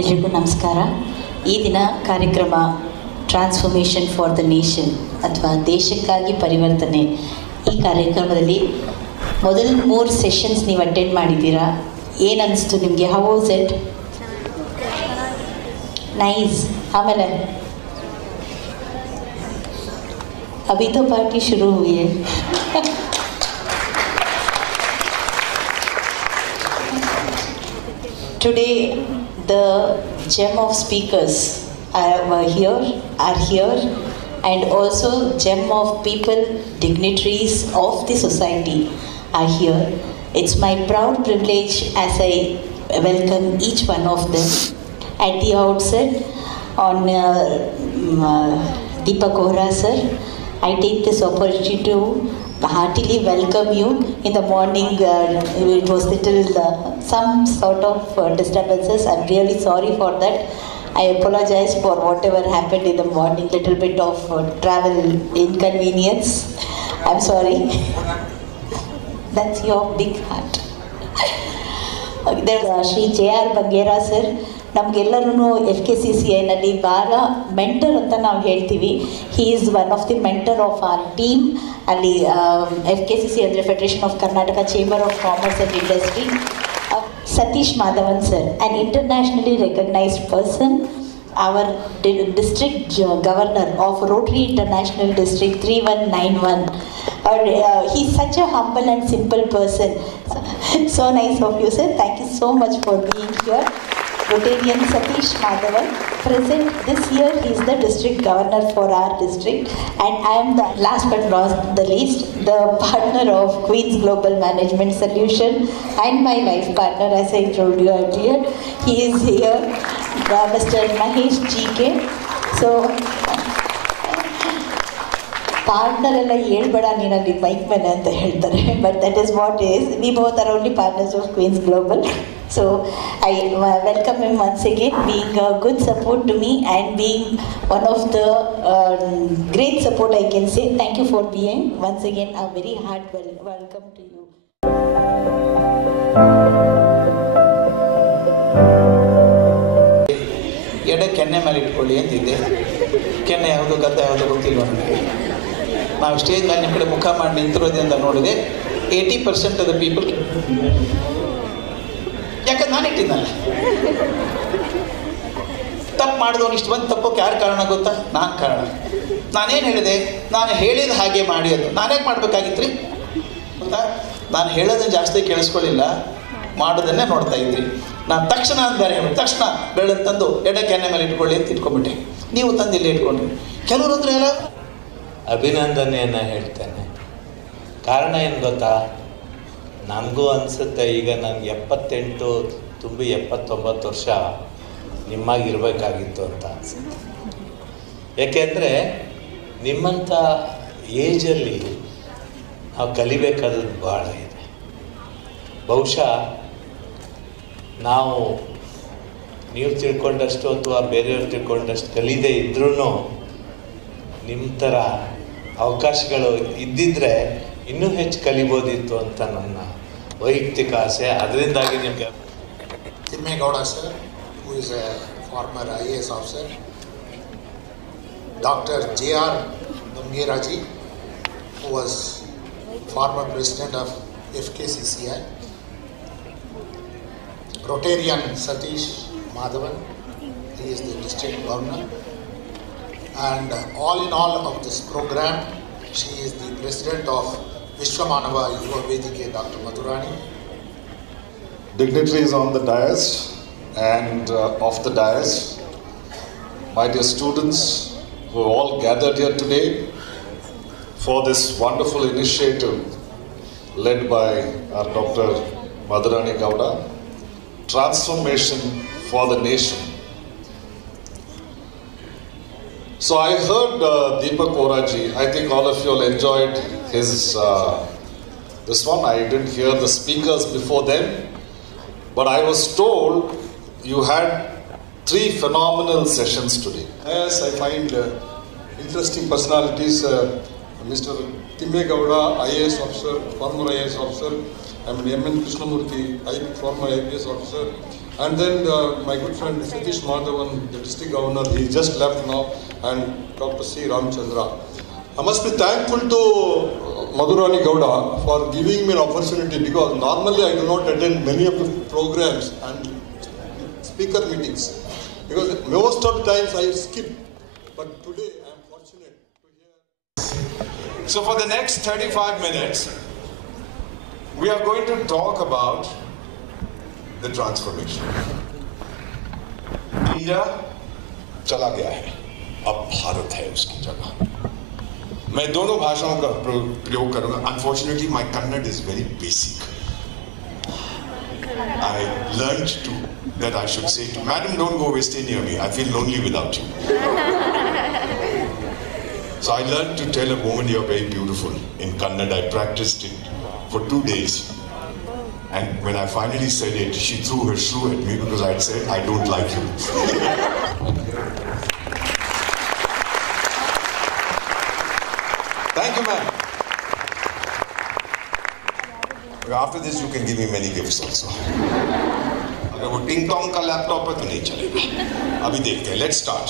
ಎಲ್ರಿಗೂ ನಮಸ್ಕಾರ. ಈ ದಿನ ಕಾರ್ಯಕ್ರಮ ಟ್ರಾನ್ಸ್ಫಾರ್ಮೇಷನ್ ಫಾರ್ ದ ನೇಷನ್ ಅಥವಾ ದೇಶಕ್ಕಾಗಿ ಪರಿವರ್ತನೆ. ಈ ಕಾರ್ಯಕ್ರಮದಲ್ಲಿ ಮೊದಲ 3 ಸೆಷನ್ಸ್ ನೀವು ಅಟೆಂಡ್ ಮಾಡಿದ್ದೀರಾ. ಏನು ಅನ್ನಿಸ್ತು ನಿಮಗೆ? How was it? ನೈಸ್. ಆಮೇಲೆ अभी तो पार्टी शुरू हुई है. Today the gem of speakers are here and also gem of people, dignitaries of the society are here. It's my proud privilege as I welcome each one of them. At the outset, on Deepak Ohra sir, I take this opportunity to heartily welcome you. In the morning, it was some sort of disturbances. I'm really sorry for that. I apologize for whatever happened in the morning, little bit of travel inconvenience. I'm sorry. That's your big heart. There's Shri J.R. Bangera sir. ನಮಗೆಲ್ಲರೂ FKCCIನಲ್ಲಿ ಭಾಳ mentor ಅಂತ ನಾವು ಹೇಳ್ತೀವಿ. He is one of the mentor of our team. ಅಲ್ಲಿ FKCC ಅಂದರೆ federation of Karnataka chamber of commerce and industry. Satish Madhavan sir, an internationally recognized person, our district governor of Rotary International District 3191. He's such a humble and simple person. So nice of you sir. Thank you so much for being here. Rotarian Satish Madhavan, present this year. He is the district governor for our district, and I am the last but not the least, the partner of Queen's Global Management Solution and my life partner, as I told you earlier. He is here, Mr. Mahesh GK. So partner ಎಲ್ಲ ಹೇಳ್ಬೇಡ ನೀನಲ್ಲಿ bike ಮೇಲೆ ಅಂತ ಹೇಳ್ತಾರೆ, but that is what is. We both are only partners of Queens Global. So I welcome him once again, being a good support to me and being one of the great support I can say. Thank you for being once again a very heart welcome to you. ಎಡೆ ಕೆನ್ನೆ ಮೇಲೆ ಇಟ್ಕೊಳ್ಳಿ ಅಂತಿದ್ದೆ. ಕೆನ್ನೆ ಯಾವುದು ಗದ್ದ ಯಾವುದು ಗೊತ್ತಿಲ್ಲ ನನಗೆ. ನಾವು ಸ್ಟೇಜ್ ಮೇಲೆ ನಿಮ್ಮ ಕಡೆ ಮುಖ ಮಾಡಿ ನಿಂತಿರೋದ್ರಿಂದ ನೋಡಿದೆ 80% ಆಫ್ ದ ಪೀಪಲ್, ಯಾಕಂದ್ರೆ ನಾನು ಇಟ್ಟಿದ್ದಲ್ಲ. ತಪ್ಪು ಮಾಡಿದವನು ಇಷ್ಟು ಬಂದು ತಪ್ಪೋಕೆ ಯಾರು ಕಾರಣ ಗೊತ್ತಾ? ನಾನು ಕಾರಣ. ನಾನೇನು ಹೇಳಿದೆ? ನಾನು ಹೇಳಿದ ಹಾಗೆ ಮಾಡಿ ಅದು. ನಾನೇನು ಮಾಡಬೇಕಾಗಿತ್ತು ರೀ ಗೊತ್ತಾ? ನಾನು ಹೇಳೋದನ್ನು ಜಾಸ್ತಿ ಕೇಳಿಸ್ಕೊಳ್ಳಿಲ್ಲ, ಮಾಡೋದನ್ನೇ ನೋಡ್ತಾ ಇದ್ರಿ. ನಾನು ತಕ್ಷಣ ಬೇರೆ ಹೇಳಿ ತಕ್ಷಣ ಬೆಳಂತಂದು ಎಡೆ ಕೆನ್ನೆ ಮೇಲೆ ಇಟ್ಕೊಳ್ಳಿ ಅಂತ ಇಟ್ಕೊಂಡ್ಬಿಟ್ಟೆ. ನೀವು ತಂದು ಇಲ್ಲೇ ಇಟ್ಕೊಂಡ್ರಿ. ಕೆಲವರು ಅಂದರೆ ಎಲ್ಲ ಅಭಿನಂದನೆಯನ್ನು ಹೇಳ್ತೇನೆ. ಕಾರಣ ಏನು ಗೊತ್ತಾ? ನನಗೂ ಅನಿಸುತ್ತೆ ಈಗ ನನಗೆ 78 ತುಂಬಿ 79 ವರ್ಷ ನಿಮ್ಮಾಗಿರಬೇಕಾಗಿತ್ತು ಅಂತ ಅನಿಸುತ್ತೆ. ಏಕೆಂದರೆ ನಿಮ್ಮಂಥ ಏಜಲ್ಲಿ ನಾವು ಕಲಿಬೇಕಾದದ್ದು ಭಾಳ ಇದೆ. ಬಹುಶಃ ನಾವು ನೀವು ತಿಳ್ಕೊಂಡಷ್ಟು ಅಥವಾ ಬೇರೆಯವ್ರು ತಿಳ್ಕೊಂಡಷ್ಟು ಕಲಿದೇ ಇದ್ರೂ ನಿಮ್ಮ ಥರ ಅವಕಾಶಗಳು ಇದ್ದಿದ್ದರೆ ಇನ್ನೂ ಹೆಚ್ಚು ಕಲಿಬೋದಿತ್ತು ಅಂತ ನನ್ನ ವೈಯಕ್ತಿಕ ಆಸೆ. ಅದರಿಂದಾಗಿ ನಿಮಗೆ Thimmegowda sir, who is A farmer IAS officer, Dr. J.R. Bangera ji, who was former president of FKCCI, Rotarian Satish Madhavan, he is the district governor, and all in all of this program, she is the president of Vishwamanava Yuva Vedike, Dr. Madhurani. Dignitaries on the dais and off the dais, my dear students who are all gathered here today for this wonderful initiative led by our Dr. Madhurani Gowda, Transformation for the Nation. So I heard Deepak Ohra ji. I think all of you all enjoyed his this one. I didn't hear the speakers before them, but I was told you had 3 phenomenal sessions today. Yes, I find interesting personalities. Mr. Timmegowda, IAS officer, former IAS officer. I mean, M.N. Krishnamurthy, former IPS officer. And then my good friend Satish Madhavan, the district governor, he just left now, and Dr. C. Ramchandra. I must be thankful to Madhurani Gowda for giving me an opportunity, because normally I do not attend many of the programs and speaker meetings, because most of the times I skip. But today I am fortunate to hear. So for the next 35 minutes, we are going to talk about the transformation. India चला गया है, अब भारत है उसकी जगह. मैं दोनों भाषाओं का प्रयोग करूंगा. Unfortunately, my Kannada is very basic. I learned that I should say, "Madam, don't go stay near me. I feel lonely without you." So I learned to tell a woman, "You're very beautiful," in Kannada. I practiced it for 2 days. And when I finally said it, she threw her shoe at me because I had said, "I don't like you." Thank you, ma'am. After this, you can give me many gifts also. अगर वो टिंग टोंग का laptop है तो नहीं चलेगा. अभी देखते हैं. Let's start.